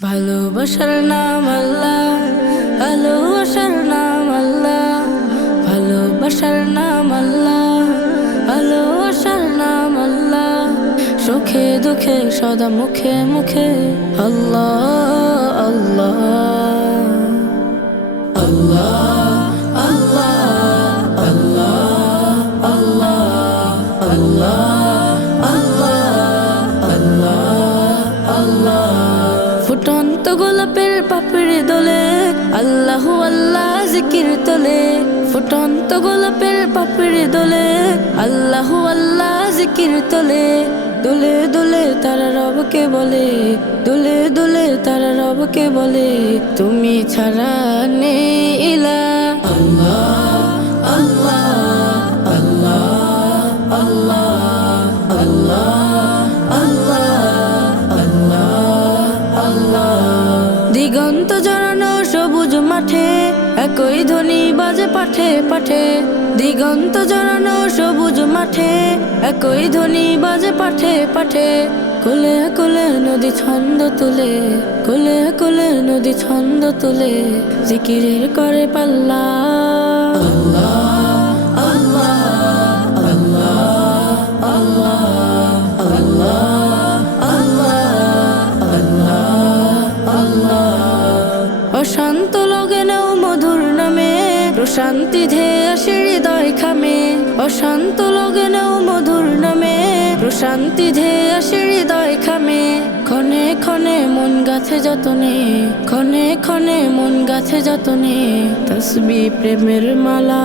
ভালোবাসার নাম আল্লাহ, ভালোবাসার নাম আল্লাহ, ভালোবাসার নাম আল্লাহ, ভালোবাসার নাম আল্লাহ। সুখে দুঃখে সদা মুখে মুখে আল্লাহ আল্লাহ ফুটন্ত গোলাপের পাপড়ি দোলে, আল্লাহ আল্লাহ জিকির তোলে। ফুটন্ত গোলাপের পাপড়ি দোলে, আল্লাহ আল্লাহ জিকির তোলে। দোলে দোলে তারা রবকে বলে, দোলে দোলে তারা রবকে বলে, তুমি ছাড়া নেই আল্লাহ জড়ানো সবুজ মাঠে, একই ধ্বনি বাজে পাঠে পাঠে। দিগন্ত জড়ানো সবুজ মাঠে, একই ধ্বনি বাজে পাঠে পাঠে। কোলে কোলে নদী ছন্দ তুলে, কোলে কোলে নদী ছন্দ তুলে, জিকিরের করে পাল্লা। অশান্ত লগেনেও মধুর নামে, প্রশান্তি ধেয়ে আসে হৃদয় খামে। অশান্ত লগেনেও মধুর নামে, প্রশান্তি ধেয়ে আসে হৃদয় খামে। ক্ষণে ক্ষণে মন গাছে যতনে, ক্ষণে ক্ষণে মন গাছে যতনে, তসবি প্রেমের মালা।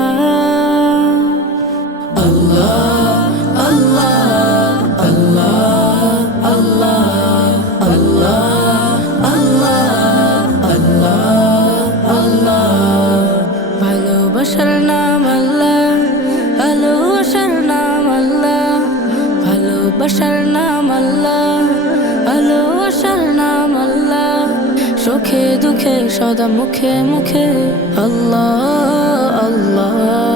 ভালোবাসার নাম আল্লাহ, ভালোবাসার নাম আল্লাহ, ভালোবাসার নাম আল্লাহ, ভালোবাসার নাম আল্লাহ। সুখে দুঃখে সদা মুখে মুখে, আল্লাহ আল্লাহ।